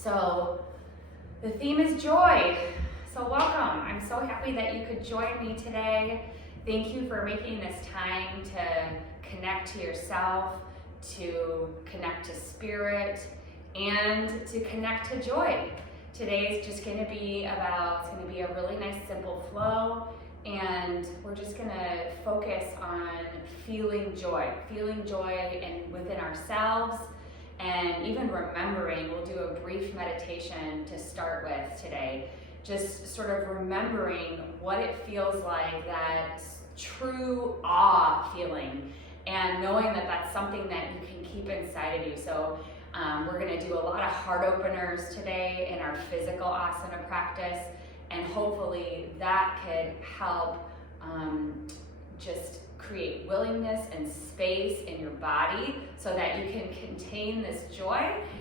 So the theme is joy. So welcome. I'm so happy that you could join me today. Thank you for making this time to connect to yourself, to connect to spirit, and to connect to joy. Today's just going to be it's going to be a really nice simple flow, and we're just going to focus on feeling joy within ourselves, and even remembering. We'll do a brief meditation to start with today, just sort of remembering what it feels like, that true awe feeling, and knowing that that's something that you can keep inside of you. So we're going to do a lot of heart openers today in our physical asana practice, and hopefully that could help just create willingness and space in your body so that you can contain this joy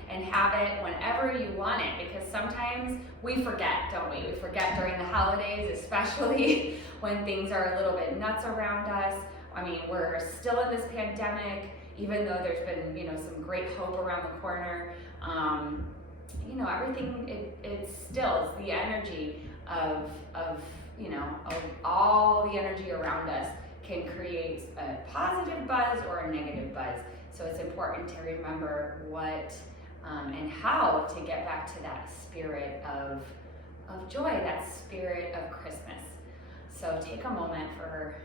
and have it whenever you want it, because sometimes we forget, don't we? We forget during the holidays, especially when things are a little bit nuts around us. I mean, we're still in this pandemic, even though there's been, some great hope around the corner. Everything, it's the energy of all the energy around us can create a positive buzz or a negative buzz. So it's important to remember what and how to get back to that spirit of joy, that spirit of Christmas. So take a moment for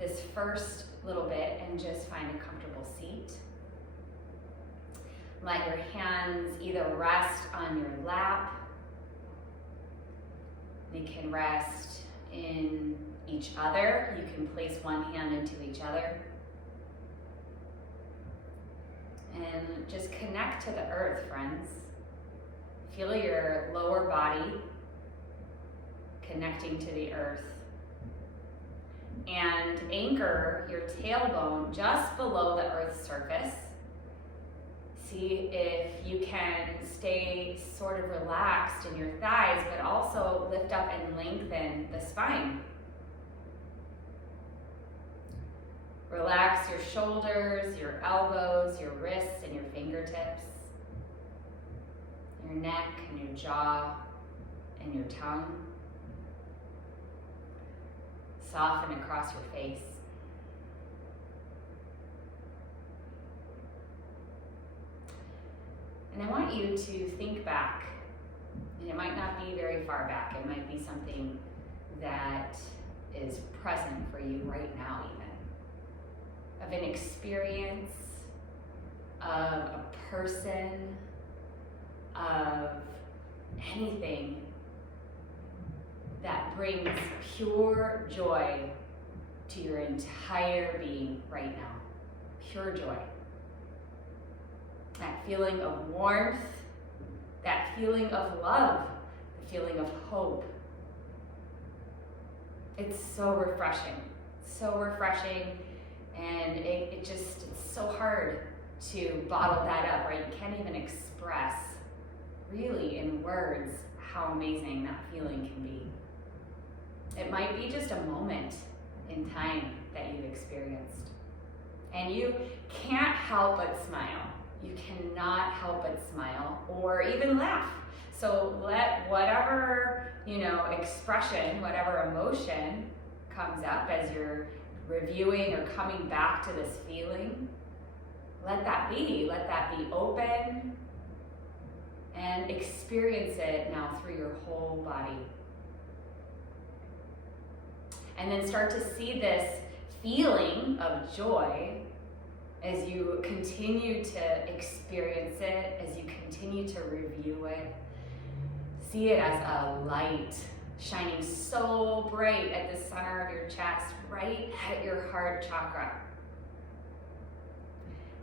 this first little bit and just find a comfortable seat. Let your hands either rest on your lap. They can rest in each other. You can place one hand into each other. And just connect to the earth, friends. Feel your lower body connecting to the earth. And anchor your tailbone just below the earth's surface. See if you can stay sort of relaxed in your thighs, but also lift up and lengthen the spine. Relax your shoulders, your elbows, your wrists, and your fingertips, your neck and your jaw and your tongue. Soften across your face. And I want you to think back, and it might not be very far back. It might be something that is present for you right now even, of an experience, of a person, of anything that brings pure joy to your entire being right now. Pure joy. That feeling of warmth, that feeling of love, the feeling of hope. It's so refreshing, and it's so hard to bottle that up, right? You can't even express really in words how amazing that feeling can be. It might be just a moment in time that you've experienced, and you can't help but smile. You cannot help but smile or even laugh. So let whatever, expression, whatever emotion comes up as you're reviewing or coming back to this feeling, let that be open, and experience it now through your whole body. And then start to see this feeling of joy as you continue to experience it, as you continue to review it. See it as a light shining so bright at the center of your chest, right at your heart chakra.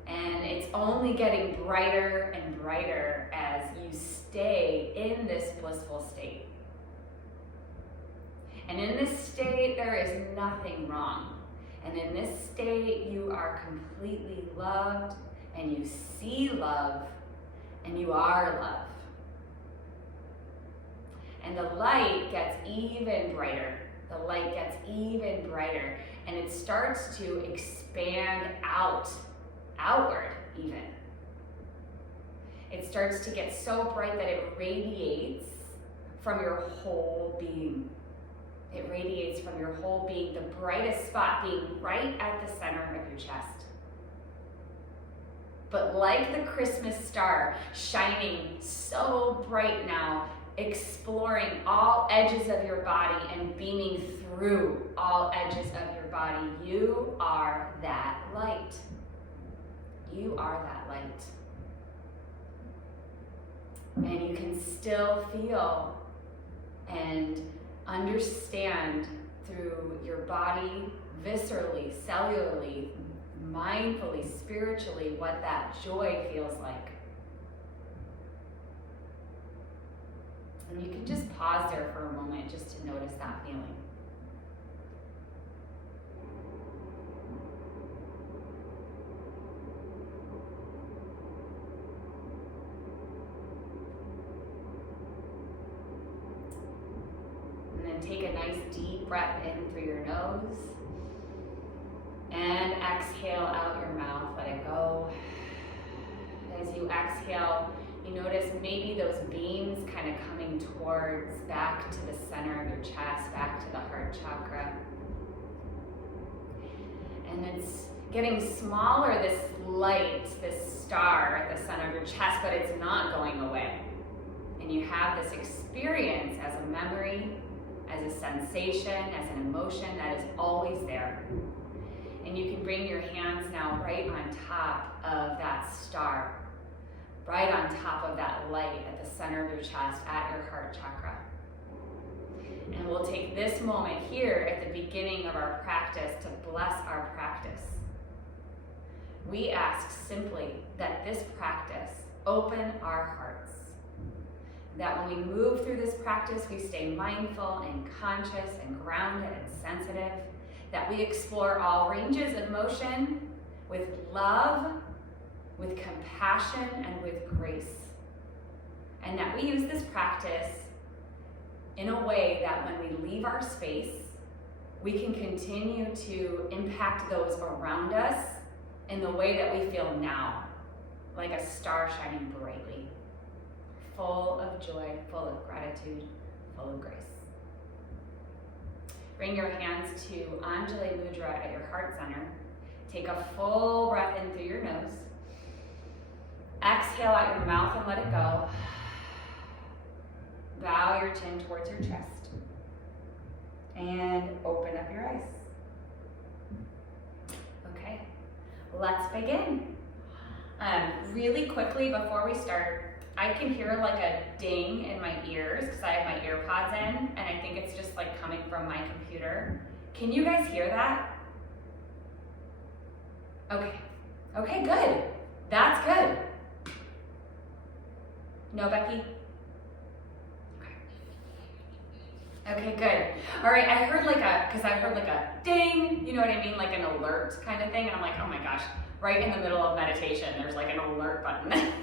And it's only getting brighter and brighter as you stay in this blissful state. And in this state, there is nothing wrong. And in this state, you are completely loved, and you see love, and you are love. And the light gets even brighter. And it starts to expand outward even. It starts to get so bright that it radiates from your whole being. It radiates from your whole being, the brightest spot being right at the center of your chest. But like the Christmas star, shining so bright now, exploring all edges of your body and beaming through all edges of your body, you are that light. You are that light. And you can still feel and understand through your body, viscerally, cellularly, mindfully, spiritually, what that joy feels like. And you can just pause there for a moment just to notice that feeling. And then take a nice deep breath in through your nose. And exhale out your mouth, let it go. As you exhale, you notice maybe those beams kind of coming towards, back to the center of your chest, back to the heart chakra. And it's getting smaller, this light, this star at the center of your chest, but it's not going away. And you have this experience as a memory, as a sensation, as an emotion that is always there. And you can bring your hands now right on top of that star, right on top of that light at the center of your chest, at your heart chakra. And we'll take this moment here at the beginning of our practice to bless our practice. We ask simply that this practice open our hearts. That when we move through this practice, we stay mindful and conscious and grounded and sensitive. That we explore all ranges of motion with love, with compassion, and with grace. And that we use this practice in a way that when we leave our space, we can continue to impact those around us in the way that we feel now, like a star shining brightly, full of joy, full of gratitude, full of grace. Bring your hands to Anjali Mudra at your heart center. Take a full breath in through your nose. Exhale out your mouth and let it go. Bow your chin towards your chest. And open up your eyes. Okay, let's begin. Really quickly before we start, I can hear like a ding in my ears because I have my ear pods in, and I think it's just like coming from my computer. Can you guys hear that? Okay, good. That's good. No, Becky? Okay, good. All right, I heard like a ding, you know what I mean? Like an alert kind of thing. And I'm like, oh my gosh, right in the middle of meditation, there's like an alert button.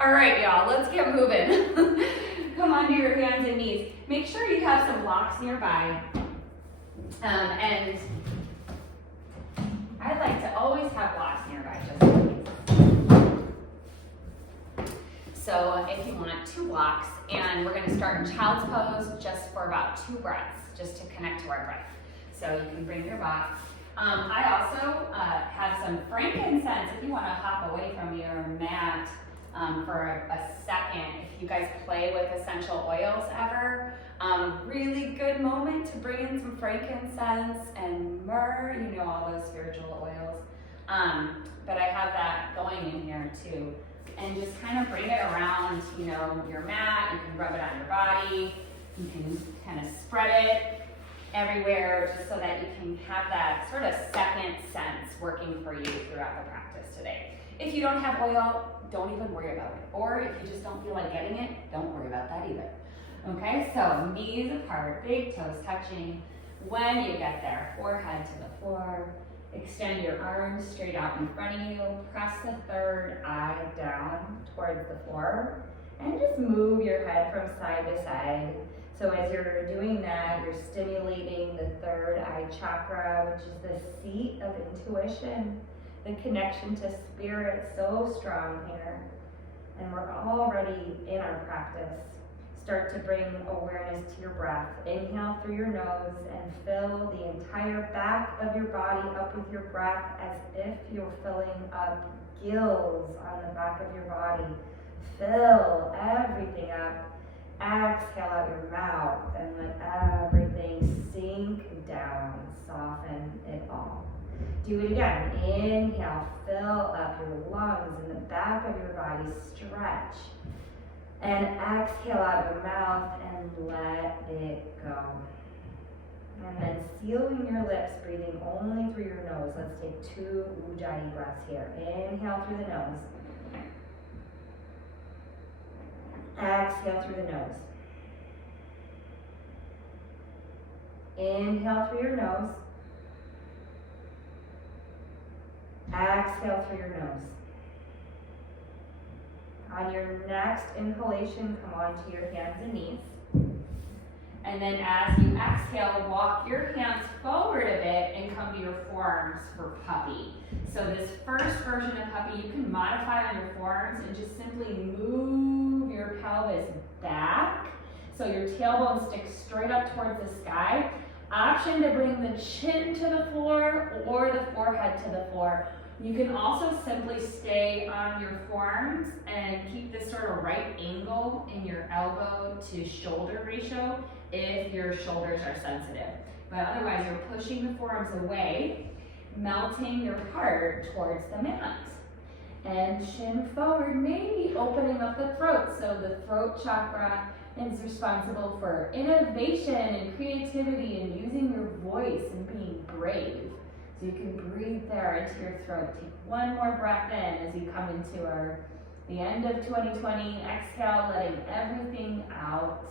All right, y'all, let's get moving. Come onto your hands and knees. Make sure you have some blocks nearby. And I like to always have blocks nearby, just in case. So if you want 2 blocks, and we're going to start in child's pose just for about 2 breaths, just to connect to our breath. So you can bring your box. I also have some frankincense if you want to hop away from your mat for a second. If you guys play with essential oils ever, really good moment to bring in some frankincense and myrrh, you know, all those spiritual oils. But I have that going in here too. And just kind of bring it around, you know, your mat. You can rub it on your body. You can kind of spread it everywhere just so that you can have that sort of second sense working for you throughout the practice today. If you don't have oil, don't even worry about it. Or if you just don't feel like getting it, don't worry about that either. Okay, so knees apart, big toes touching. When you get there, forehead to the floor. Extend your arms straight out in front of you. Press the third eye down towards the floor. And just move your head from side to side. So as you're doing that, you're stimulating the third eye chakra, which is the seat of intuition. The connection to spirit so strong here. And we're already in our practice. Start to bring awareness to your breath. Inhale through your nose and fill the entire back of your body up with your breath as if you're filling up gills on the back of your body. Fill everything up. Exhale out your mouth and let everything sink down. Soften it all. Do it again. Inhale, fill up your lungs and the back of your body. Stretch. And exhale out your mouth and let it go. And then sealing your lips, breathing only through your nose. Let's take 2 Ujjayi breaths here. Inhale through the nose. Exhale through the nose. Inhale through your nose. Exhale through your nose. On your next inhalation, come onto your hands and knees. And then as you exhale, walk your hands forward a bit and come to your forearms for puppy. So this first version of puppy, you can modify on your forearms and just simply move your pelvis back so your tailbone sticks straight up towards the sky. Option to bring the chin to the floor or the forehead to the floor. You can also simply stay on your forearms and keep this sort of right angle in your elbow to shoulder ratio if your shoulders are sensitive. But otherwise, you're pushing the forearms away, melting your heart towards the mat. And chin forward, maybe opening up the throat. So the throat chakra is responsible for innovation and creativity and using your voice and being brave. So you can breathe there into your throat. Take one more breath in as you come into the end of 2020. Exhale, letting everything out.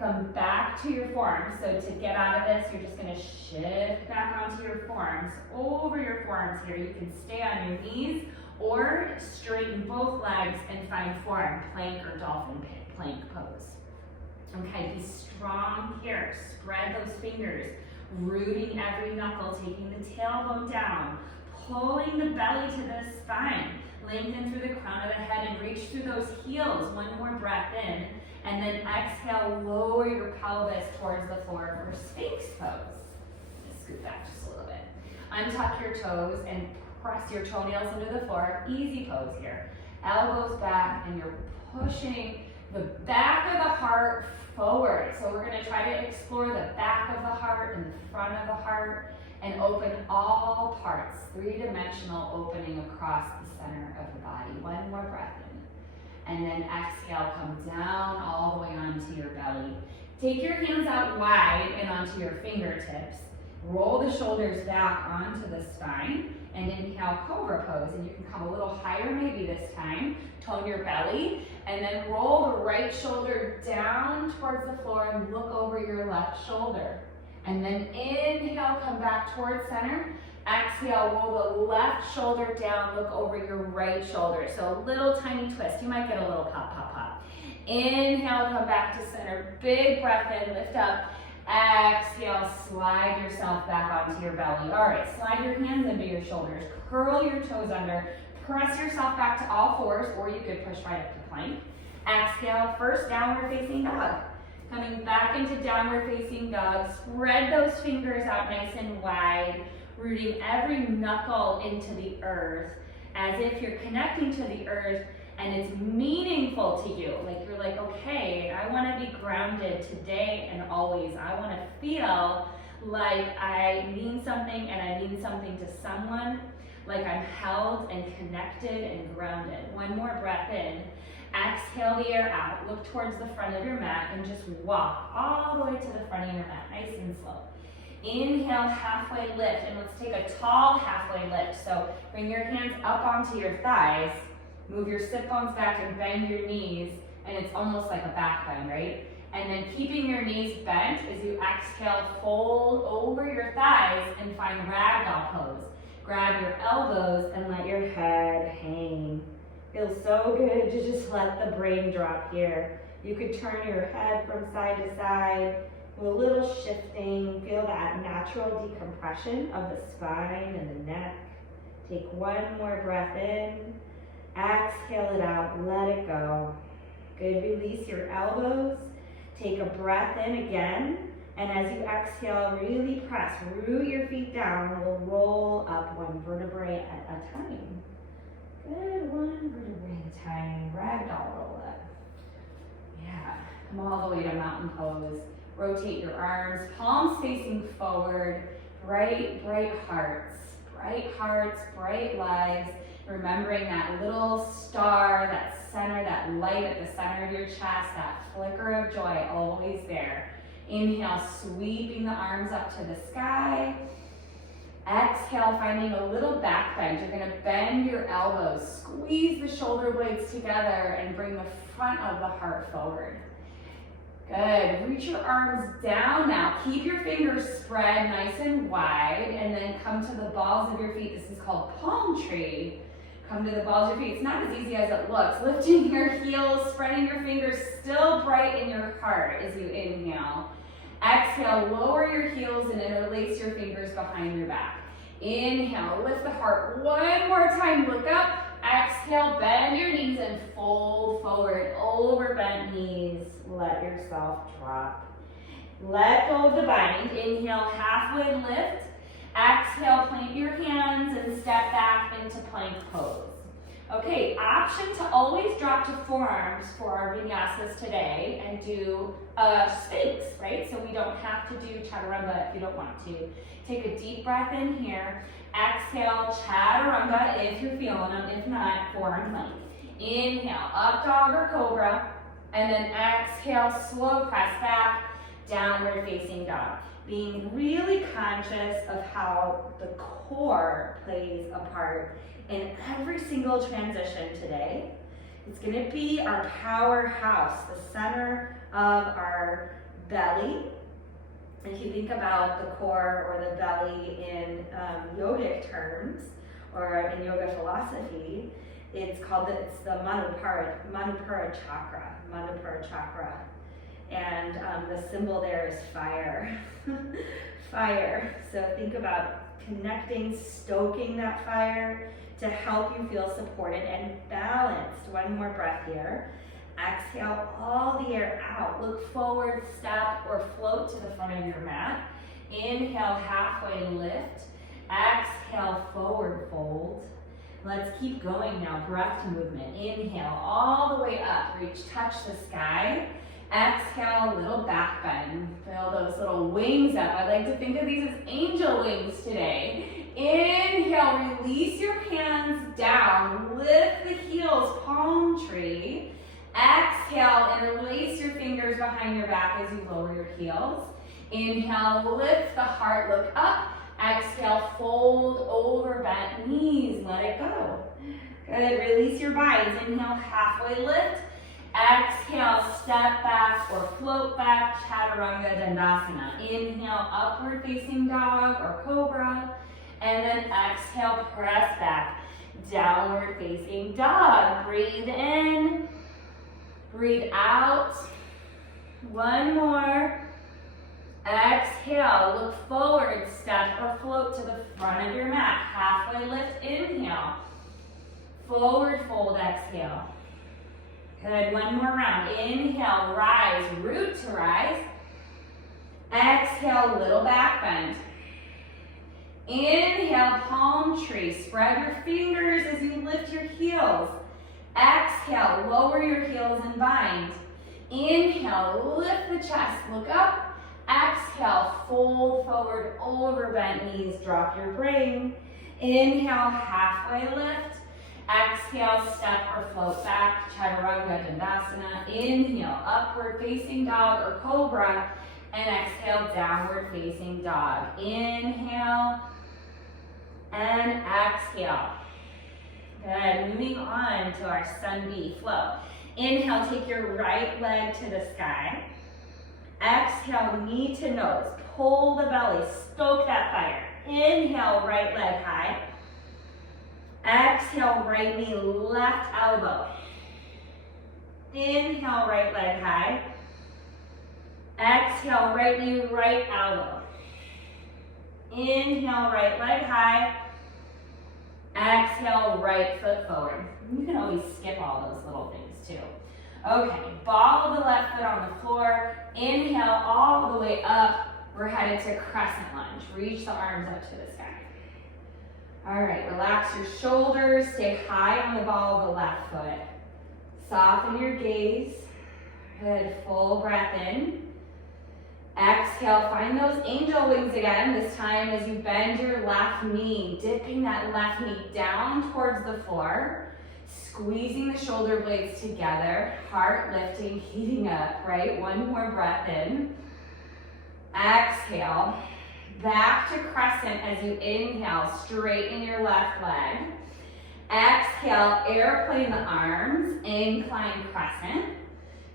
Come back to your forearms. So to get out of this, you're just going to shift back onto your forearms, over your forearms here. You can stay on your knees or straighten both legs and find forearm plank or dolphin plank pose. Okay, be strong here. Spread those fingers. Rooting every knuckle, taking the tailbone down, pulling the belly to the spine, lengthen through the crown of the head and reach through those heels. One more breath in, and then exhale, lower your pelvis towards the floor for Sphinx pose. Just scoot back just a little bit. Untuck your toes and press your toenails into the floor. Easy pose here. Elbows back, and you're pushing the back of the heart forward. So we're going to try to explore the back of the heart and the front of the heart and open all parts, 3-dimensional opening across the center of the body. One more breath in. And then exhale, come down all the way onto your belly. Take your hands out wide and onto your fingertips. Roll the shoulders back onto the spine and inhale, cobra pose. And you can come a little higher maybe this time. Tone your belly and then roll the right shoulder down towards the floor and look over your left shoulder. And then inhale, come back towards center. Exhale, roll the left shoulder down, look over your right shoulder. So a little tiny twist. You might get a little pop, pop, pop. Inhale, come back to center. Big breath in, lift up. Exhale, slide yourself back onto your belly. All right, slide your hands into your shoulders. Curl your toes under. Press yourself back to all fours, or you could push right up to plank. Exhale, first downward facing dog. Coming back into downward facing dog. Spread those fingers out nice and wide, rooting every knuckle into the earth as if you're connecting to the earth and it's meaningful to you. Like you're like, okay, I want to be grounded today and always. I want to feel like I mean something and I mean something to someone, like I'm held and connected and grounded. One more breath in. Exhale the air out. Look towards the front of your mat and just walk all the way to the front of your mat, nice and slow. Inhale, halfway lift, and let's take a tall halfway lift. So bring your hands up onto your thighs, move your sit bones back and bend your knees, and it's almost like a back bend, right? And then keeping your knees bent as you exhale, fold over your thighs and find ragdoll pose. Grab your elbows and let your head hang. Feels so good to just let the brain drop here. You could turn your head from side to side, with a little shifting. Feel that natural decompression of the spine and the neck. Take one more breath in. Exhale it out, let it go. Good, release your elbows. Take a breath in again. And as you exhale, really press, root your feet down. We'll roll up one vertebrae at a time. Good, one vertebrae at a time. Ragdoll roll up. Yeah, come all the way to mountain pose. Rotate your arms, palms facing forward. Bright, bright hearts, bright lives. Remembering that little star, that center, that light at the center of your chest, that flicker of joy always there. Inhale, sweeping the arms up to the sky. Exhale, finding a little back bend. You're gonna bend your elbows, squeeze the shoulder blades together, and bring the front of the heart forward. Good, reach your arms down now. Keep your fingers spread nice and wide, and then come to the balls of your feet. This is called palm tree. Come to the balls of your feet. It's not as easy as it looks. Lifting your heels, spreading your fingers, still bright in your heart as you inhale. Exhale, lower your heels and interlace your fingers behind your back. Inhale, lift the heart one more time, look up. Exhale, bend your knees and fold forward, over bent knees. Let yourself drop. Let go of the bind. Inhale, halfway lift. Exhale, plant your hands and step back into plank pose. Okay, option to always drop to forearms for our vinyasas today and do sphinx, right? So we don't have to do chaturanga if you don't want to. Take a deep breath in here. Exhale, chaturanga if you're feeling them. If not, forearm plank. Inhale, up dog or cobra. And then exhale, slow press back, downward facing dog. Being really conscious of how the core plays a part in every single transition today. It's gonna be our powerhouse, the center of our belly. If you think about the core or the belly in yogic terms, or in yoga philosophy, it's the Manipura chakra. And the symbol there is fire. Fire. So think about connecting, stoking that fire to help you feel supported and balanced. One more breath here. Exhale all the air out. Look forward, step, or float to the front of your mat. Inhale, halfway lift. Exhale, forward fold. Let's keep going now. Breath movement. Inhale all the way up. Reach, touch the sky. Exhale, little back bend. Feel those little wings up. I like to think of these as angel wings today. Inhale, release your hands down. Lift the heels, palm tree. Exhale, interlace your fingers behind your back as you lower your heels. Inhale, lift the heart, look up. Exhale, fold over bent knees. Let it go. Good, release your binds. Inhale, halfway lift. Exhale, step back or float back, chaturanga dandasana. Inhale, upward facing dog or cobra. And then exhale, press back, downward facing dog. Breathe in, breathe out. One more. Exhale, look forward, step or float to the front of your mat. Halfway lift, inhale. Forward fold, exhale. Good, one more round. Inhale, rise, root to rise. Exhale, little back bend. Inhale, palm tree. Spread your fingers as you lift your heels. Exhale, lower your heels and bind. Inhale, lift the chest, look up. Exhale, fold forward over bent knees, drop your brain. Inhale, halfway lift. Exhale, step or float back, chaturanga dandasana. Inhale, upward facing dog or cobra. And exhale, downward facing dog. Inhale and exhale. Good, moving on to our sun B flow. Inhale, take your right leg to the sky. Exhale, knee to nose. Pull the belly, stoke that fire. Inhale, right leg high. Exhale, right knee, left elbow. Inhale, right leg high. Exhale, right knee, right elbow. Inhale, right leg high. Exhale, right foot forward. You can always skip all those little things too. Okay, ball of the left foot on the floor. Inhale all the way up. We're headed to crescent lunge. Reach the arms up to the sky. All right, relax your shoulders. Stay high on the ball of the left foot. Soften your gaze. Good, full breath in. Exhale, find those angel wings again, this time as you bend your left knee, dipping that left knee down towards the floor, squeezing the shoulder blades together, heart lifting, heating up, right? One more breath in. Exhale, back to crescent as you inhale, straighten your left leg. Exhale, airplane the arms, incline crescent.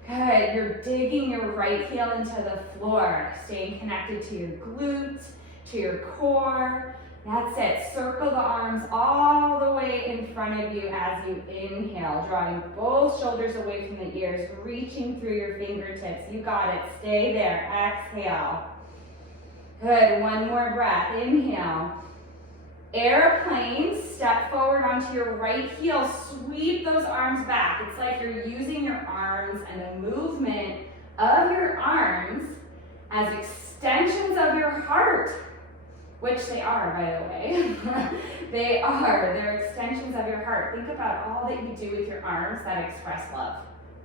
Good, you're digging your right heel into the floor, staying connected to your glutes, to your core. That's it, circle the arms all the way in front of you as you inhale, drawing both shoulders away from the ears, reaching through your fingertips. You got it, stay there, exhale. Good, one more breath, inhale. Airplane, step forward onto your right heel, sweep those arms back. It's like you're using your arms and the movement of your arms as extensions of your heart, which they are, by the way. They're extensions of your heart. Think about all that you do with your arms that express love,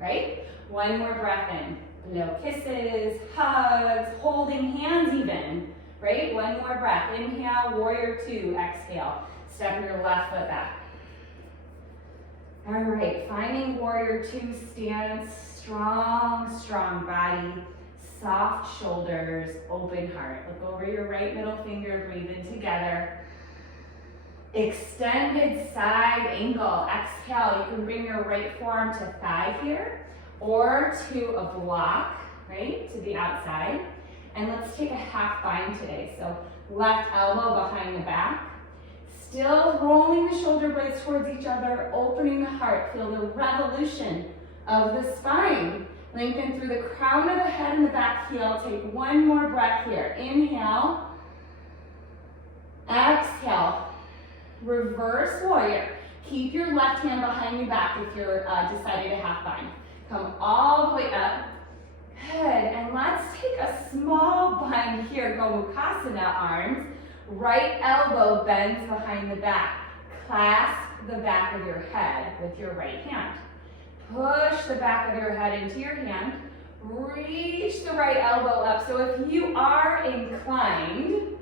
right? One more breath in, blow kisses, hugs, holding hands even. Right? One more breath. Inhale, warrior two. Exhale. Step your left foot back. All right, finding warrior two stance. Strong, strong body. Soft shoulders, open heart. Look over your right middle finger, breathe in together. Extended side angle. Exhale, you can bring your right forearm to thigh here or to a block, right? To the outside. And let's take a half bind today. So left elbow behind the back. Still rolling the shoulder blades towards each other, opening the heart. Feel the revolution of the spine. Lengthen through the crown of the head and the back heel. Take one more breath here. Inhale. Exhale. Reverse warrior. Keep your left hand behind your back if you're deciding to half bind. Come all the way up. Good, and let's take a small bind here, Gomukhasana arms. Right elbow bends behind the back. Clasp the back of your head with your right hand. Push the back of your head into your hand. Reach the right elbow up. So if you are inclined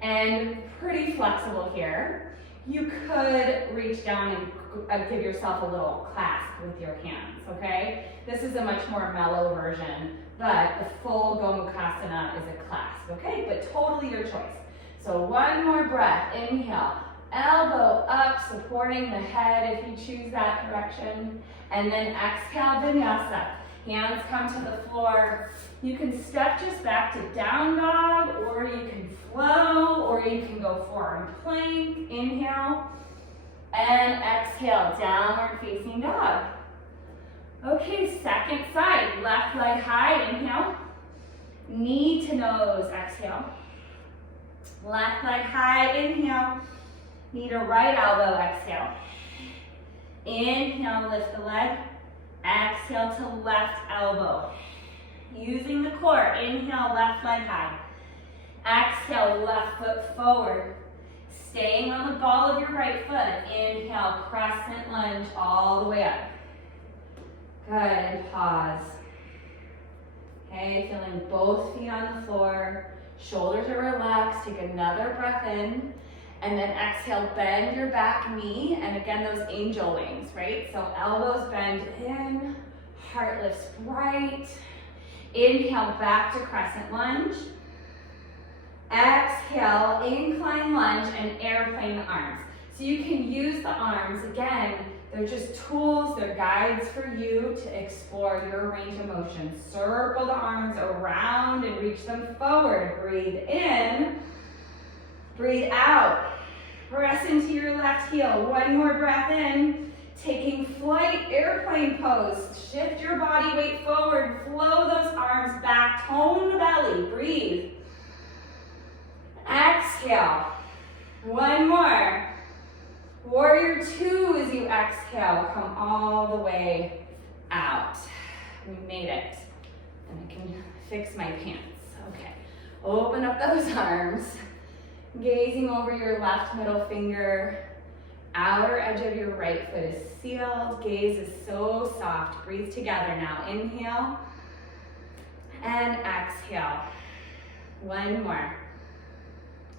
and pretty flexible here, you could reach down and give yourself a little clasp with your hands, okay? This is a much more mellow version, but the full Gomukhasana is a clasp, okay? But totally your choice. So one more breath, inhale, elbow up, supporting the head if you choose that direction, and then exhale, Vinyasa. Hands come to the floor. You can step just back to down dog, or you can flow, or you can go forearm plank, inhale, and exhale, downward facing dog. Okay, second side, left leg high, inhale. Knee to nose, exhale. Left leg high, inhale. Knee to right elbow, exhale. Inhale, lift the leg. Exhale to left elbow. Using the core, inhale, left leg high. Exhale, left foot forward. Staying on the ball of your right foot. Inhale, crescent lunge all the way up. Good, and pause. Okay, feeling both feet on the floor. Shoulders are relaxed. Take another breath in. And then exhale, bend your back knee. And again, those angel wings, right? So elbows bend in. Heart lifts right. Inhale, back to crescent lunge. Exhale, incline lunge and airplane the arms. So you can use the arms, again, they're just tools, they're guides for you to explore your range of motion. Circle the arms around and reach them forward. Breathe in, breathe out. Press into your left heel. One more breath in. Taking flight, airplane pose. Shift your body weight forward. Flow those arms back. Tone the belly. Breathe. Exhale. One more. Warrior two as you exhale, come all the way out. We made it. And I can fix my pants. Okay. Open up those arms. Gazing over your left middle finger. Outer edge of your right foot is sealed. Gaze is so soft. Breathe together now. Inhale and exhale. One more.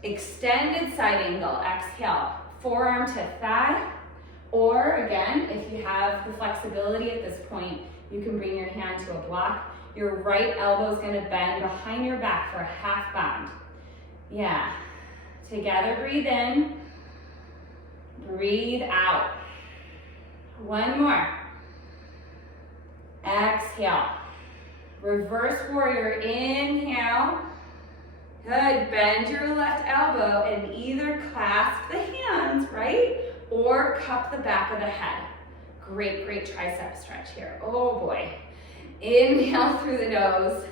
Extended side angle. Exhale. Forearm to thigh. Or again, if you have the flexibility at this point, you can bring your hand to a block. Your right elbow is going to bend behind your back for a half bound. Yeah. Together, breathe in. Breathe out. One more. Exhale. Reverse warrior. Inhale. Good. Bend your left elbow and either clasp the hands, right? Or cup the back of the head. Great, great tricep stretch here. Oh boy. Inhale through the nose.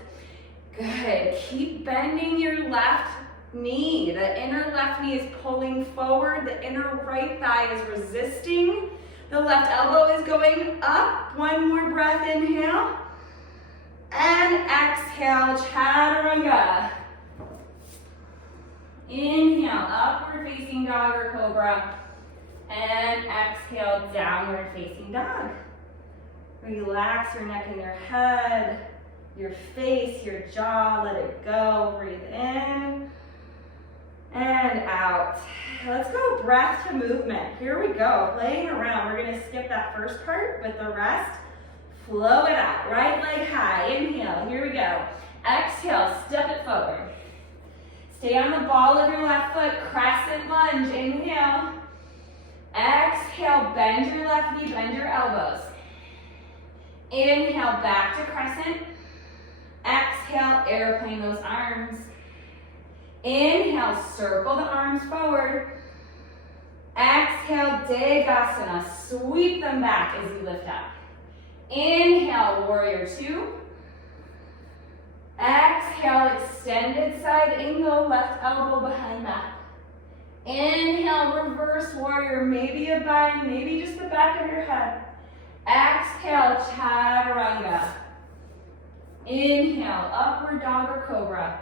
Good. Keep bending your left knee. The inner left knee is pulling forward. The inner right thigh is resisting. The left elbow is going up. One more breath. Inhale. And exhale. Chaturanga. Inhale. Upward facing dog or cobra. And exhale. Downward facing dog. Relax your neck and your head. Your face, your jaw. Let it go. Breathe in. And out. Let's go breath to movement. Here we go, playing around. We're gonna skip that first part, but the rest, flow it out. Right leg high, inhale, here we go. Exhale, step it forward. Stay on the ball of your left foot, crescent lunge, inhale. Exhale, bend your left knee, bend your elbows. Inhale, back to crescent. Exhale, airplane those arms. Inhale, circle the arms forward. Exhale, Degasana. Sweep them back as you lift up. Inhale, warrior two. Exhale, extended side angle, left elbow behind back. Inhale, reverse warrior, maybe a bind, maybe just the back of your head. Exhale, chaturanga. Inhale, upward dog or cobra.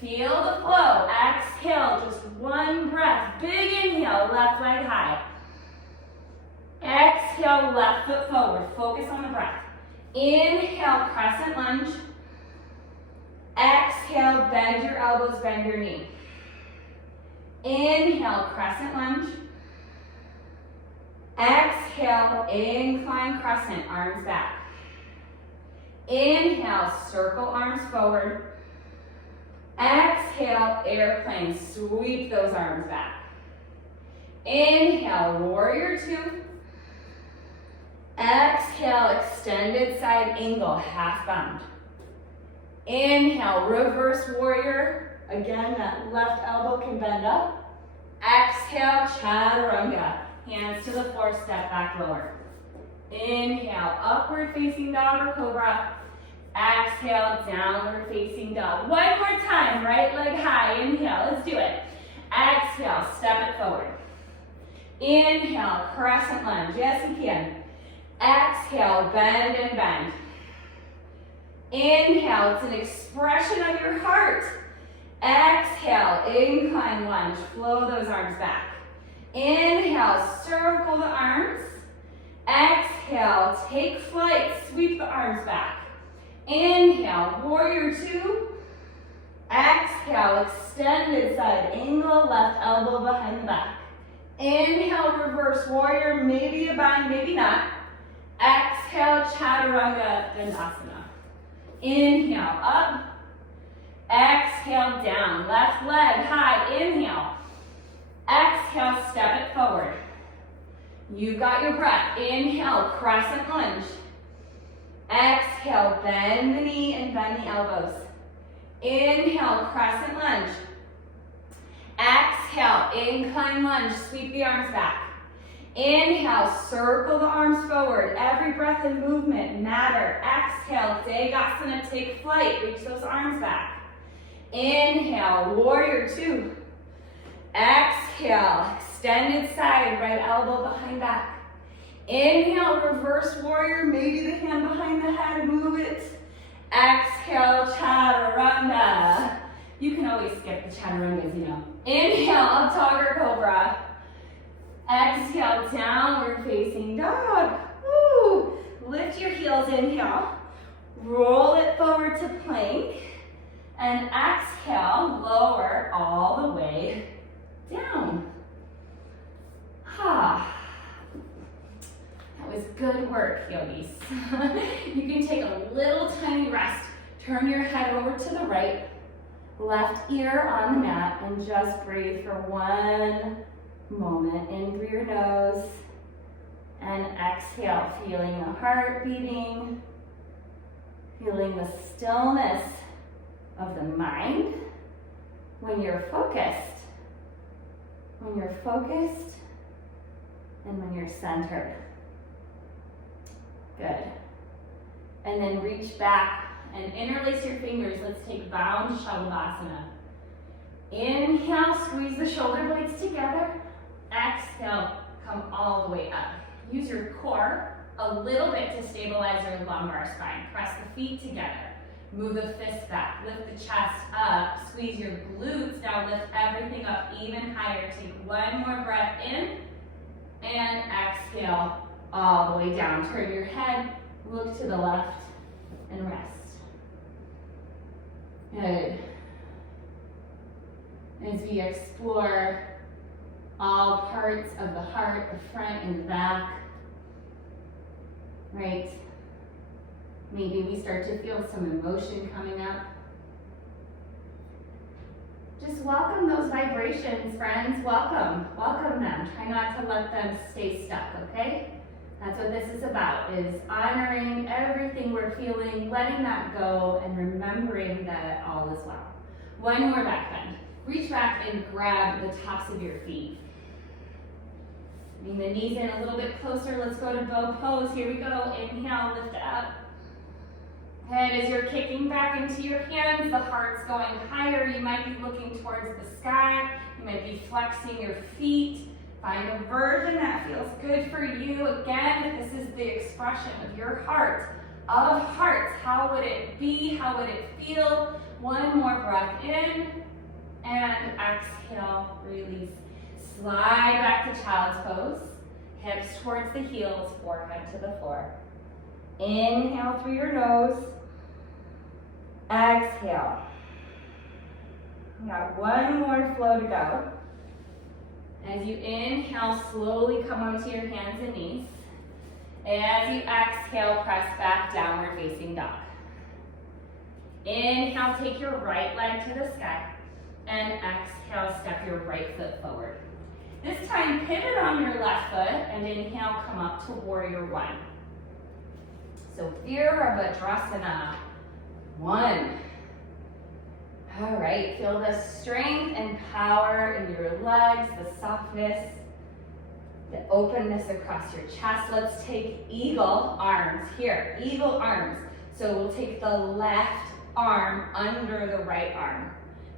Feel the flow. Exhale, just one breath. Big inhale, left leg high. Exhale, left foot forward. Focus on the breath. Inhale, crescent lunge. Exhale, bend your elbows, bend your knee. Inhale, crescent lunge. Exhale, incline crescent, arms back. Inhale, circle arms forward. Exhale, airplane, sweep those arms back. Inhale, warrior two. Exhale, extended side angle, half bound. Inhale, reverse warrior. Again, that left elbow can bend up. Exhale, chaturanga. Hands to the floor, step back lower. Inhale, upward facing dog or cobra. Exhale, downward facing dog. One more time, right leg high. Inhale, let's do it. Exhale, step it forward. Inhale, crescent lunge. Yes, you can. Exhale, bend and bend. Inhale, it's an expression of your heart. Exhale, incline lunge. Flow those arms back. Inhale, circle the arms. Exhale, take flight. Sweep the arms back. Inhale, warrior two. Exhale, extended side angle, left elbow behind the back. Inhale, reverse warrior, maybe a bind, maybe not. Exhale, chaturanga, dandasana. Inhale, up. Exhale, down. Left leg high, inhale. Exhale, step it forward. You got your breath. Inhale, crescent lunge. Exhale, bend the knee and bend the elbows. Inhale, crescent lunge. Exhale, incline lunge, sweep the arms back. Inhale, circle the arms forward. Every breath and movement matter. Exhale, Degasana, take flight, reach those arms back. Inhale, warrior two. Exhale, extended side, right elbow behind back. Inhale, reverse warrior, maybe the hand behind the head, move it. Exhale, chaturanga. You can always skip the chaturangas, you know. Inhale, up dog or cobra. Exhale, downward facing dog. Woo. Lift your heels, inhale. Roll it forward to plank. And exhale, lower all the way down. That was good work, yogis. You can take a little tiny rest. Turn your head over to the right, left ear on the mat, and just breathe for one moment. In through your nose, and exhale, feeling the heart beating, feeling the stillness of the mind when you're focused. When you're focused and when you're centered. Good. And then reach back and interlace your fingers. Let's take bound Shavasana. Inhale, squeeze the shoulder blades together. Exhale, come all the way up. Use your core a little bit to stabilize your lumbar spine. Press the feet together. Move the fists back. Lift the chest up. Squeeze your glutes. Now lift everything up even higher. Take one more breath in. And exhale all the way down. Turn your head, look to the left, and rest. Good. As we explore all parts of the heart, the front and the back, right? Maybe we start to feel some emotion coming up. Just welcome those vibrations, friends. Welcome them. Try not to let them stay stuck, okay? That's what this is about, is honoring everything we're feeling, letting that go, and remembering that all is well. One more back bend. Reach back and grab the tops of your feet. Bring the knees in a little bit closer. Let's go to bow pose. Here we go. Inhale, lift up. And as you're kicking back into your hands, the heart's going higher. You might be looking towards the sky. You might be flexing your feet. Find a version that feels good for you. Again, this is the expression of your heart. Of hearts, how would it be? How would it feel? One more breath in. And exhale, release. Slide back to child's pose. Hips towards the heels, forehead to the floor. Inhale through your nose. Exhale. We got one more flow to go. As you inhale, slowly come onto your hands and knees. As you exhale, press back, downward facing dog. Inhale, take your right leg to the sky. And exhale, step your right foot forward. This time, pivot on your left foot and inhale, come up to warrior one. So Virabhadrasana, one. All right, feel the strength and power in your legs, the softness, the openness across your chest. Let's take eagle arms here, eagle arms. So we'll take the left arm under the right arm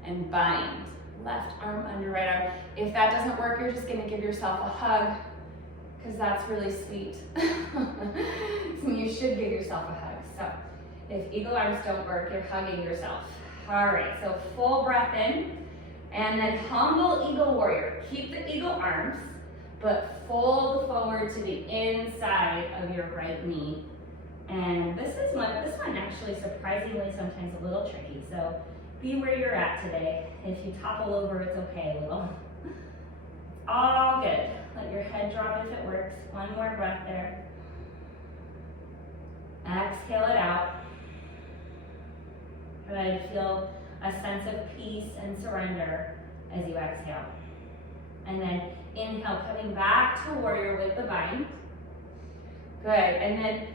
and bind. Left arm under right arm. If that doesn't work, you're just gonna give yourself a hug, because that's really sweet. You should give yourself a hug. So if eagle arms don't work, you're hugging yourself. All right, so full breath in, and then humble eagle warrior. Keep the eagle arms, but fold forward to the inside of your right knee. And this one actually surprisingly sometimes a little tricky, so be where you're at today. If you topple over, it's okay a little. All good. Let your head drop if it works. One more breath there. Exhale it out. Good. Feel a sense of peace and surrender as you exhale. And then inhale, coming back to warrior with the bind. Good. And then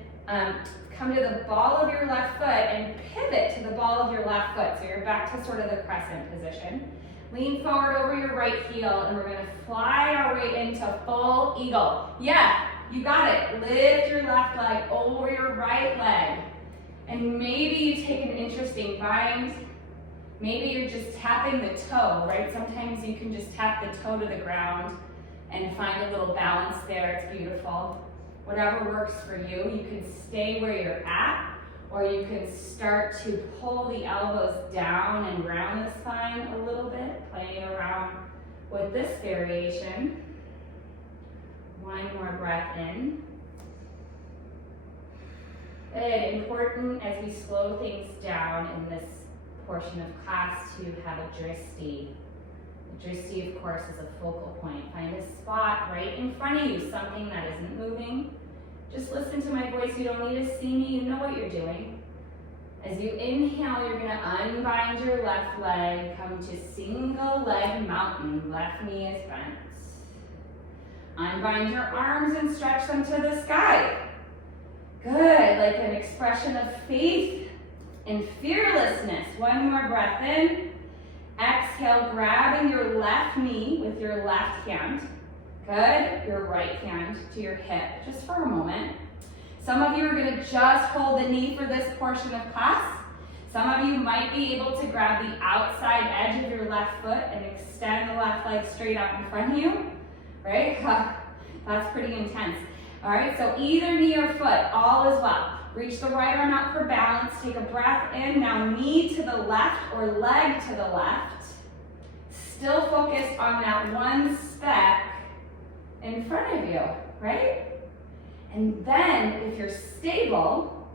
come to the ball of your left foot and pivot to the ball of your left foot. So you're back to sort of the crescent position. Lean forward over your right heel, and we're gonna fly our way into full eagle. Yeah, you got it. Lift your left leg over your right leg. And maybe you take an interesting bind. Maybe you're just tapping the toe, right? Sometimes you can just tap the toe to the ground and find a little balance there. It's beautiful. Whatever works for you. You can stay where you're at, or you can start to pull the elbows down and round the spine a little bit, playing around with this variation. One more breath in. Good. Important as we slow things down in this portion of class to have a drishti. A drishti, of course, is a focal point. Find a spot right in front of you, something that isn't moving. Just listen to my voice. You don't need to see me. You know what you're doing. As you inhale, you're going to unbind your left leg, come to single leg mountain. Left knee is bent. Unbind your arms and stretch them to the sky. Good, like an expression of faith and fearlessness. One more breath in. Exhale, grabbing your left knee with your left hand. Good, your right hand to your hip, just for a moment. Some of you are going to just hold the knee for this portion of class. Some of you might be able to grab the outside edge of your left foot and extend the left leg straight out in front of you, right? That's pretty intense. All right, so either knee or foot, all is well. Reach the right arm out for balance. Take a breath in. Now knee to the left or leg to the left. Still focused on that one speck in front of you, right? And then if you're stable,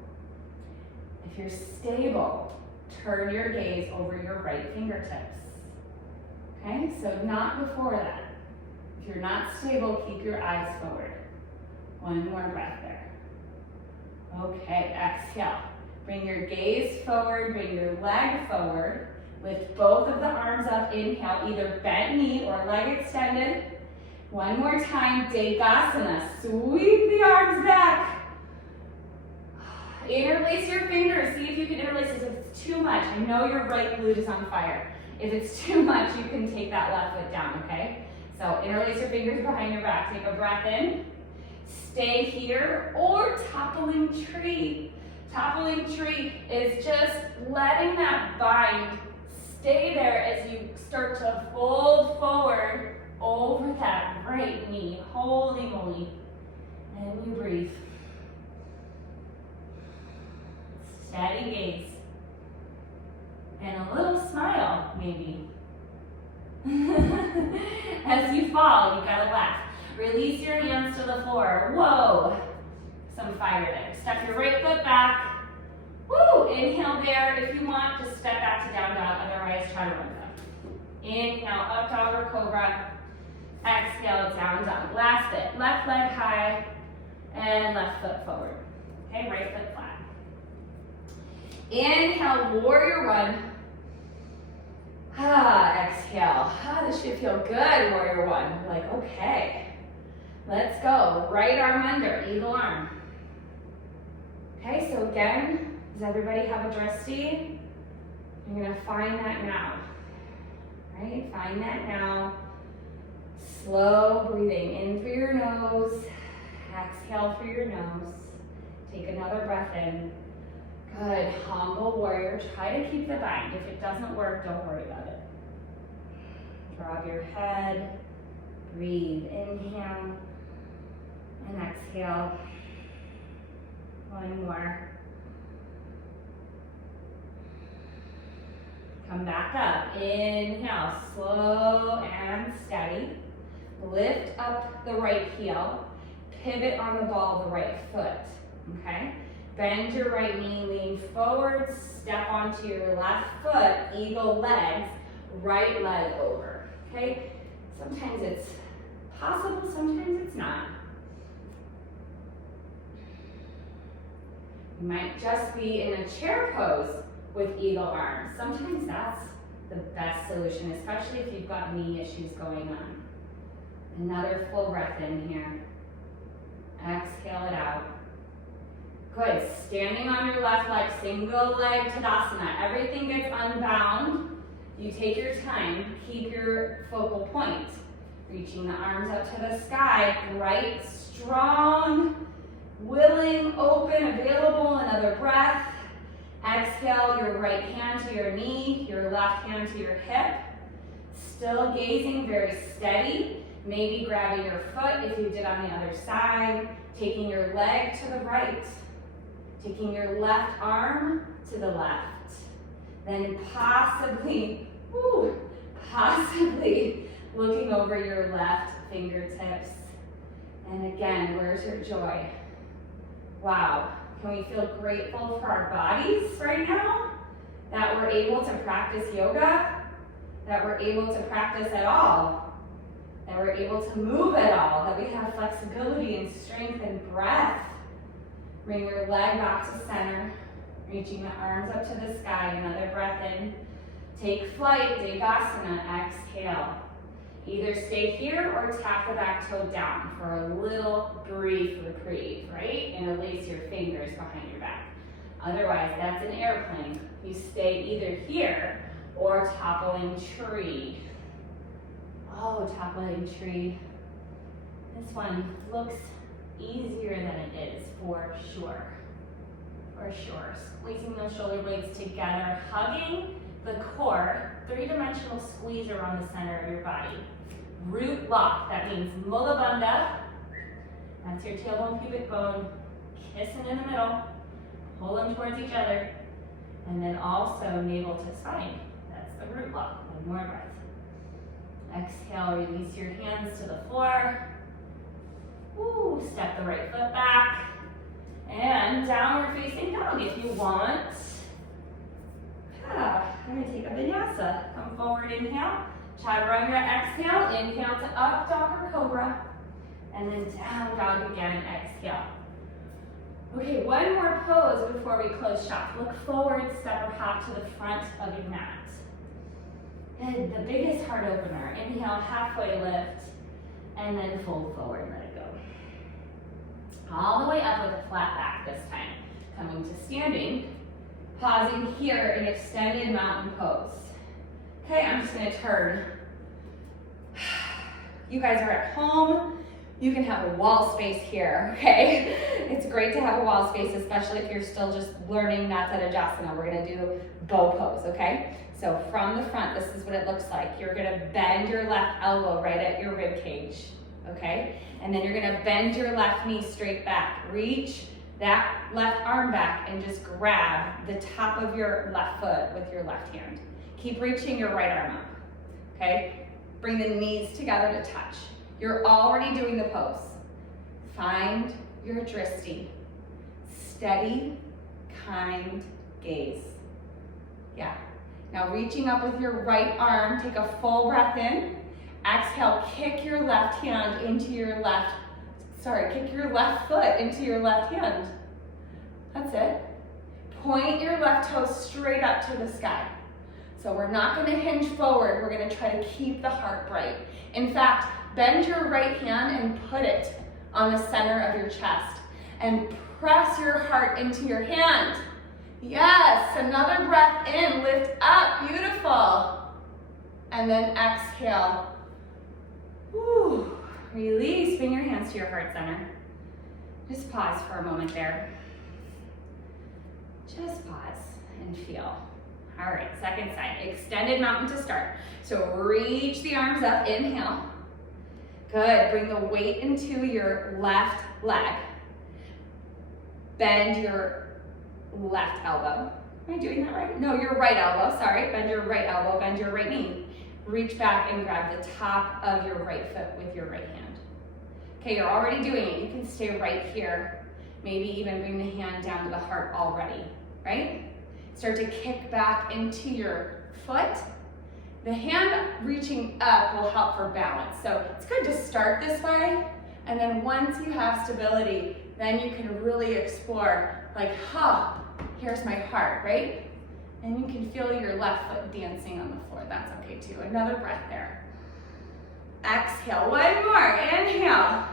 turn your gaze over your right fingertips. Okay, so not before that. If you're not stable, keep your eyes forward. One more breath there. Okay, exhale. Bring your gaze forward, bring your leg forward. Lift both of the arms up, inhale, either bent knee or leg extended. One more time, Degasana. Sweep the arms back. Interlace your fingers. See if you can interlace this. If it's too much, I know your right glute is on fire. If it's too much, you can take that left foot down, okay? So interlace your fingers behind your back. Take a breath in. Stay here, or toppling tree. Toppling tree is just letting that bind stay there as you start to fold forward over that right knee. Holy moly. And you breathe. Steady gaze. And a little smile, maybe. As you fall, you gotta laugh. Release your hands to the floor. Whoa. Some fire there. Step your right foot back. Woo! Inhale there. If you want, just step back to down dog. Otherwise, try to run up. Inhale, up dog or cobra. Exhale, down dog. Last bit. Left leg high and left foot forward. Okay, right foot flat. Inhale, warrior one. Exhale. This should feel good, warrior one. Like, okay. Let's go. Right arm under, eagle arm. Okay, so again, does everybody have a drishti? You're gonna find that now. Right? Find that now. Slow breathing in through your nose. Exhale through your nose. Take another breath in. Good. Humble warrior. Try to keep the bind. If it doesn't work, don't worry about it. Drop your head. Breathe. Inhale. And exhale. One more. Come back up. Inhale. Slow and steady. Lift up the right heel. Pivot on the ball of the right foot. Okay? Bend your right knee, lean forward, step onto your left foot, eagle legs, right leg over. Okay? Sometimes it's possible, sometimes it's not. You might just be in a chair pose with eagle arms. Sometimes that's the best solution, especially if you've got knee issues going on. Another full breath in here. Exhale it out. Good. Standing on your left leg, single leg Tadasana. Everything gets unbound. You take your time. Keep your focal point. Reaching the arms up to the sky. Right, strong, willing, open, available. Another breath. Exhale your right hand to your knee, your left hand to your hip. Still gazing very steady. Maybe grabbing your foot if you did on the other side, taking your leg to the right, taking your left arm to the left, then possibly looking over your left fingertips. And again, where's your joy? Wow, can we feel grateful for our bodies right now? That we're able to practice yoga, that we're able to practice at all, that we're able to move at all, that we have flexibility and strength and breath. Bring your leg back to center, reaching the arms up to the sky, another breath in. Take flight, Degasana, exhale. Either stay here or tap the back toe down for a little brief reprieve, right? And release your fingers behind your back. Otherwise, that's an airplane. You stay either here or toppling tree. Oh, toppling tree. This one looks easier than it is, for sure. For sure. Squeezing those shoulder blades together, hugging the core, three-dimensional squeeze around the center of your body. Root lock, that means Mula Bandha. That's your tailbone, pubic bone, kissing in the middle, pull them towards each other, and then also navel to spine. That's the root lock. One more breath. Exhale, release your hands to the floor. Ooh, step the right foot back. And downward facing dog if you want. I'm gonna take a vinyasa. Come forward, inhale. Chaturanga, exhale. Inhale to up dog or cobra. And then down dog again and exhale. Okay, one more pose before we close shop. Look forward, step or hop to the front of your mat. And the biggest heart opener. Inhale, halfway lift, and then fold forward, let it go. All the way up with a flat back this time. Coming to standing, pausing here in extended mountain pose. Okay, I'm just gonna turn. You guys are at home. You can have a wall space here, okay? It's great to have a wall space, especially if you're still just learning Natadajasana. We're gonna do bow pose, okay? So from the front, this is what it looks like. You're gonna bend your left elbow right at your rib cage, okay? And then you're gonna bend your left knee straight back. Reach that left arm back and just grab the top of your left foot with your left hand. Keep reaching your right arm up, okay? Bring the knees together to touch. You're already doing the pose. Find your drishti. Steady, kind gaze. Yeah. Now reaching up with your right arm, take a full breath in. Exhale, kick your left hand into your left, kick your left foot into your left hand. That's it. Point your left toe straight up to the sky. So we're not gonna hinge forward, we're gonna try to keep the heart bright. In fact, bend your right hand and put it on the center of your chest. And press your heart into your hand. Yes, another breath in, lift up, beautiful. And then exhale. Whew. Release, bring your hands to your heart center. Just pause for a moment there. Just pause and feel. All right, second side, extended mountain to start. So reach the arms up, inhale. Good, bring the weight into your left leg. Bend your left elbow. Am I doing that right? No, your right elbow, sorry. Bend your right elbow, bend your right knee. Reach back and grab the top of your right foot with your right hand. Okay, you're already doing it. You can stay right here. Maybe even bring the hand down to the heart already, right? Start to kick back into your foot. The hand reaching up will help for balance. So it's good to start this way, and then once you have stability, then you can really explore, like, here's my heart, right? And you can feel your left foot dancing on the floor. That's okay too. Another breath there. Exhale, one more. Inhale.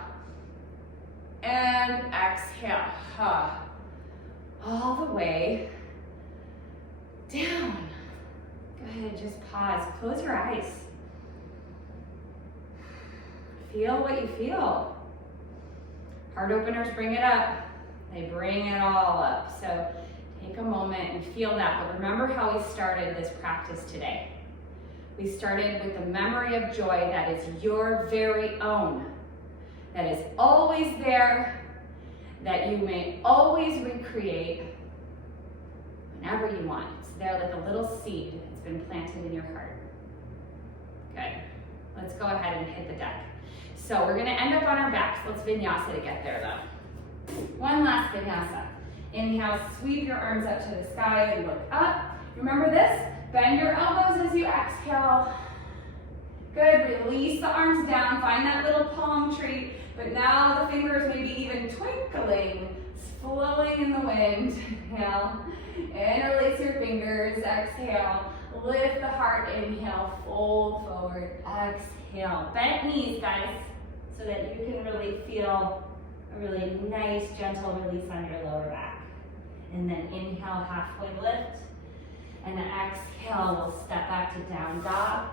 And exhale. All the way down. Good, just pause. Close your eyes. Feel what you feel. Heart openers bring it up. They bring it all up. So take a moment and feel that. But remember how we started this practice today. We started with the memory of joy that is your very own, that is always there, that you may always recreate whenever you want. It's there like a little seed. It's been planted in your heart. Good. Let's go ahead and hit the deck. So we're gonna end up on our backs. Let's vinyasa to get there though. One last vinyasa. Inhale, sweep your arms up to the sky and look up. Remember this? Bend your elbows as you exhale. Good, release the arms down. Find that little palm tree, but now the fingers may be even twinkling, flowing in the wind. Inhale, interlace your fingers, exhale. Lift the heart, inhale, fold forward, exhale. Bent knees, guys, so that you can really feel a really nice, gentle release on your lower back. And then inhale, halfway lift. And then exhale, we'll step back to down dog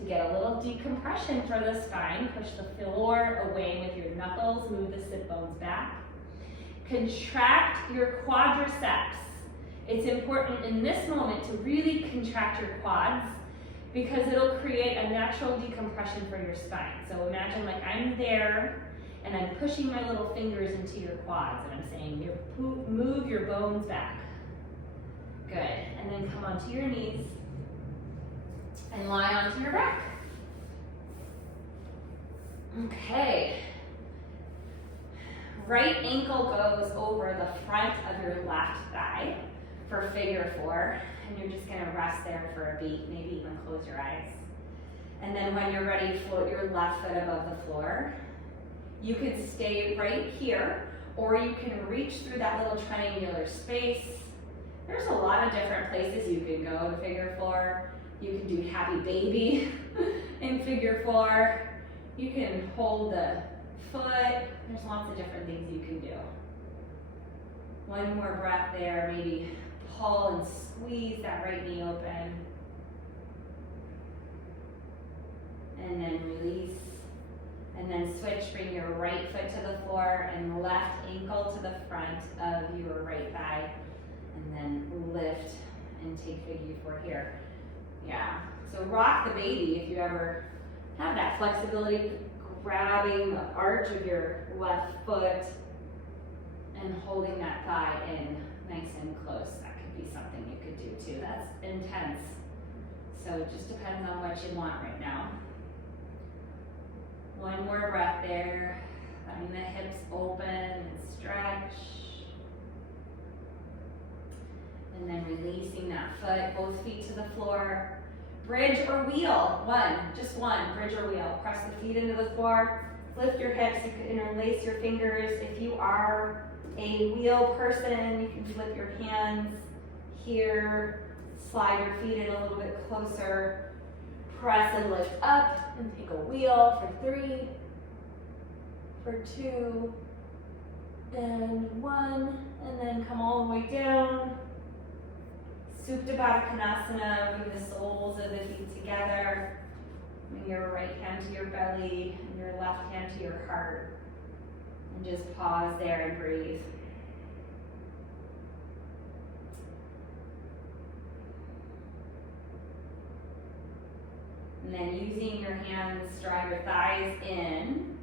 to get a little decompression for the spine. Push the floor away with your knuckles, move the sit bones back. Contract your quadriceps. It's important in this moment to really contract your quads because it'll create a natural decompression for your spine. So imagine like I'm there and I'm pushing my little fingers into your quads and I'm saying, move your bones back. Good, and then come onto your knees and lie onto your back. Okay. Right ankle goes over the front of your left thigh for figure four, and you're just gonna rest there for a beat, maybe even close your eyes. And then when you're ready, float your left foot above the floor. You can stay right here, or you can reach through that little triangular space. There's a lot of different places you can go to figure four. You can do happy baby in figure four. You can hold the foot. There's lots of different things you can do. One more breath there, maybe pull and squeeze that right knee open. And then release. And then switch, bring your right foot to the floor and left ankle to the front of your right thigh. And then lift and take figure four here. Yeah, so rock the baby if you ever have that flexibility, grabbing the arch of your left foot and holding that thigh in nice and close. That could be something you could do too. That's intense. So it just depends on what you want right now. One more breath there. Letting the hips open and stretch. And then releasing that foot, both feet to the floor. Bridge or wheel, just one, bridge or wheel. Press the feet into the floor, lift your hips, you can interlace your fingers. If you are a wheel person, you can flip your hands here, slide your feet in a little bit closer, press and lift up, and take a wheel for 3, for 2, and 1, and then come all the way down. Supta Baddha Konasana, bring the soles of the feet together. Bring your right hand to your belly and your left hand to your heart. And just pause there and breathe. And then using your hands, drive your thighs in.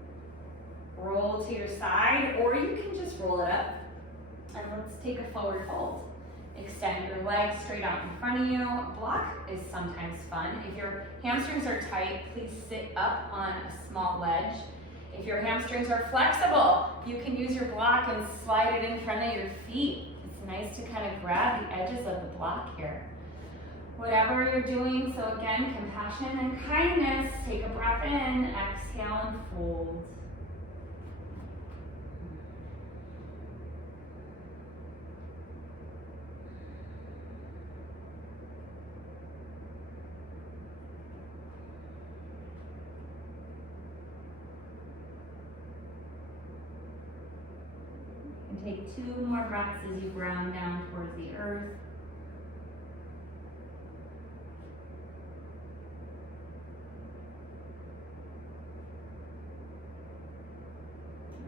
Roll to your side, or you can just roll it up. And let's take a forward fold. Extend your legs straight out in front of you. Block is sometimes fun. If your hamstrings are tight, please sit up on a small ledge. If your hamstrings are flexible, you can use your block and slide it in front of your feet. It's nice to kind of grab the edges of the block here. Whatever you're doing, so again, compassion and kindness. Take a breath in, exhale and fold. Take 2 more breaths as you ground down towards the earth.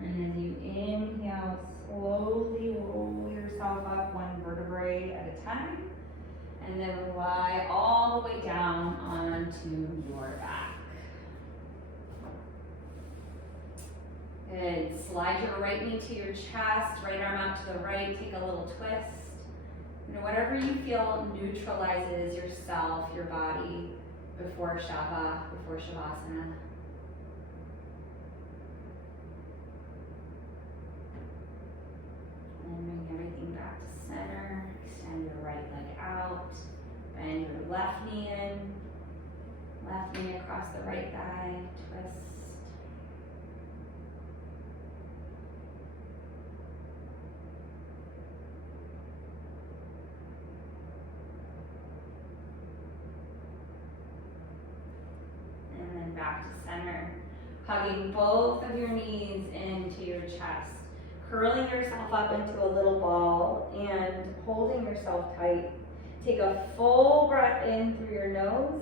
And as you inhale, slowly roll yourself up 1 vertebrae at a time. And then lie all the way down onto your back. Good. Slide your right knee to your chest, right arm out to the right. Take a little twist. And whatever you feel neutralizes yourself, your body, before Shavasana. And bring everything back to center. Extend your right leg out. Bend your left knee in. Left knee across the right thigh. Twist. And then back to center. Hugging both of your knees into your chest. Curling yourself up into a little ball and holding yourself tight. Take a full breath in through your nose.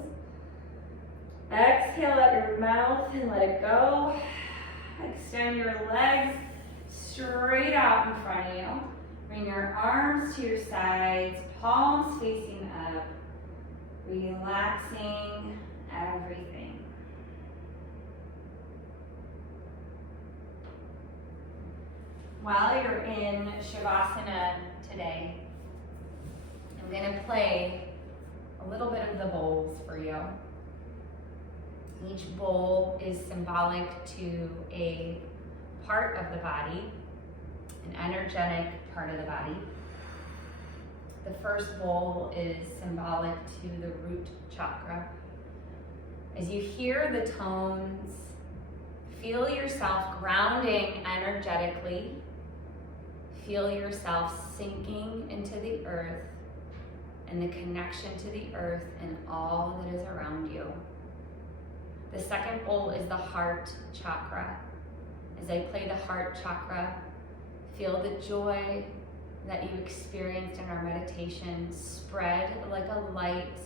Exhale out your mouth and let it go. Extend your legs straight out in front of you. Bring your arms to your sides, palms facing up, relaxing everything. While you're in Shavasana today, I'm going to play a little bit of the bowls for you. Each bowl is symbolic to a part of the body, an energetic part of the body. The first bowl is symbolic to the root chakra. As you hear the tones, feel yourself grounding energetically. Feel yourself sinking into the earth and the connection to the earth and all that is around you. The second bowl is the heart chakra. As I play the heart chakra, feel the joy that you experienced in our meditation spread like a light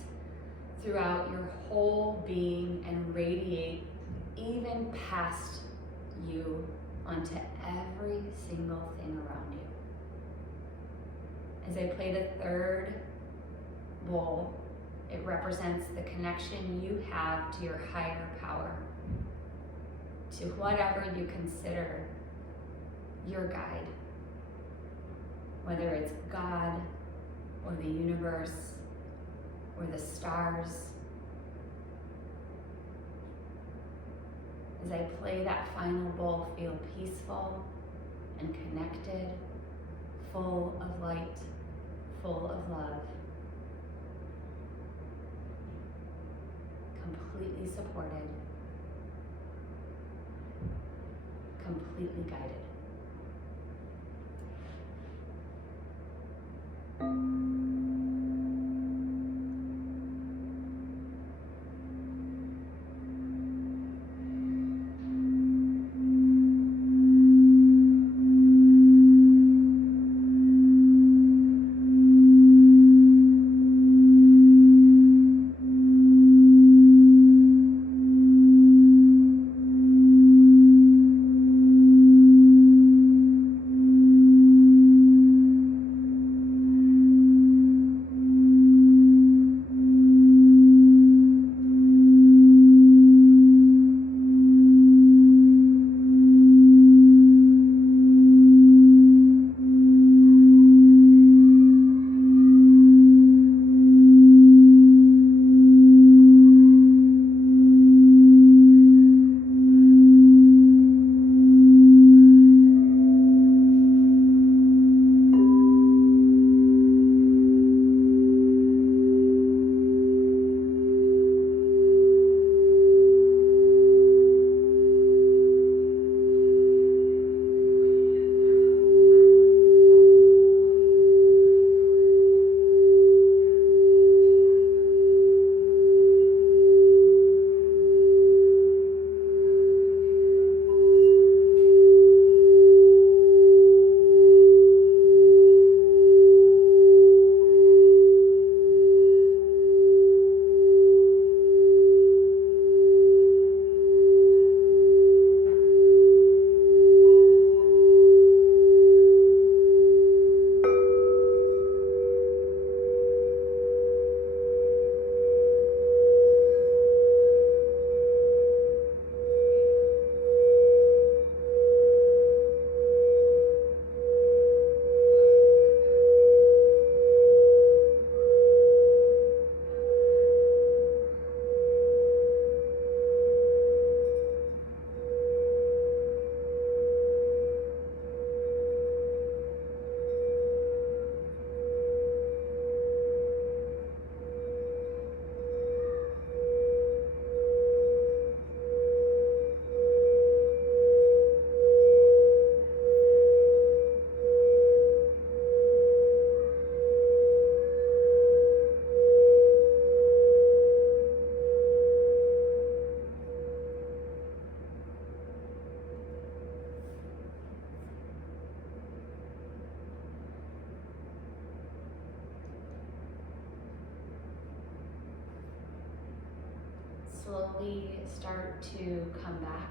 throughout your whole being and radiate even past you onto every single thing around you. As I play the third bowl, it represents the connection you have to your higher power, to whatever you consider your guide, whether it's God or the universe or the stars. As I play that final bowl, feel peaceful and connected, full of light, full of love, completely supported, completely guided. slowly start to come back.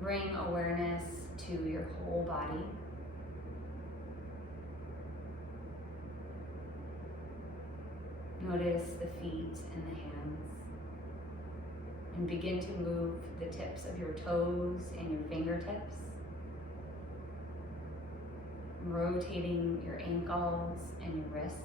Bring awareness to your whole body. Notice the feet and the hands. And begin to move the tips of your toes and your fingertips. Rotating your ankles and your wrists.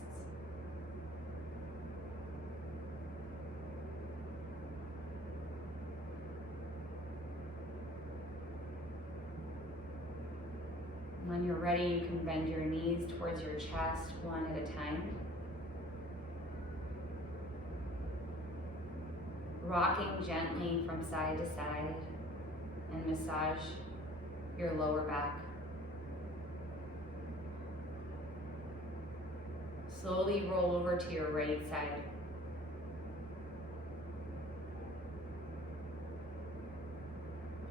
When you're ready, you can bend your knees towards your chest one at a time. Rocking gently from side to side and massage your lower back. Slowly roll over to your right side.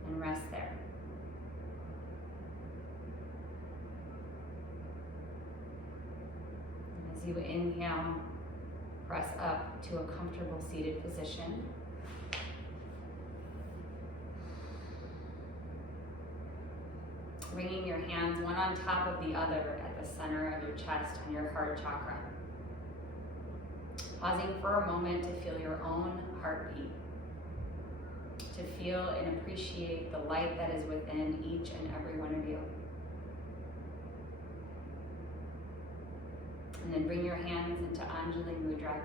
And rest there. And as you inhale, press up to a comfortable seated position. Bringing your hands one on top of the other at the center of your chest on your heart chakra. Pausing for a moment to feel your own heartbeat. To feel and appreciate the light that is within each and every one of you. And then bring your hands into Anjali Mudra.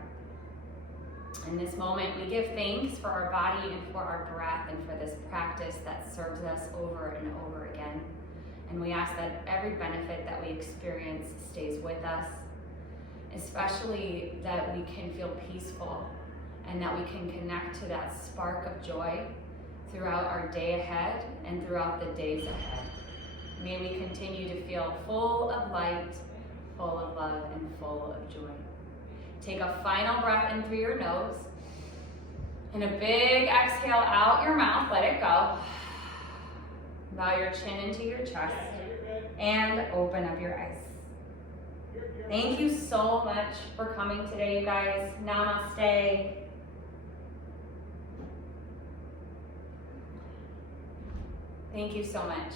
In this moment, we give thanks for our body and for our breath and for this practice that serves us over and over again. And we ask that every benefit that we experience stays with us, especially that we can feel peaceful and that we can connect to that spark of joy throughout our day ahead and throughout the days ahead. May we continue to feel full of light, full of love, and full of joy. Take a final breath in through your nose and a big exhale out your mouth. Let it go. Bow your chin into your chest and open up your eyes. Thank you so much for coming today, you guys. Namaste. Thank you so much.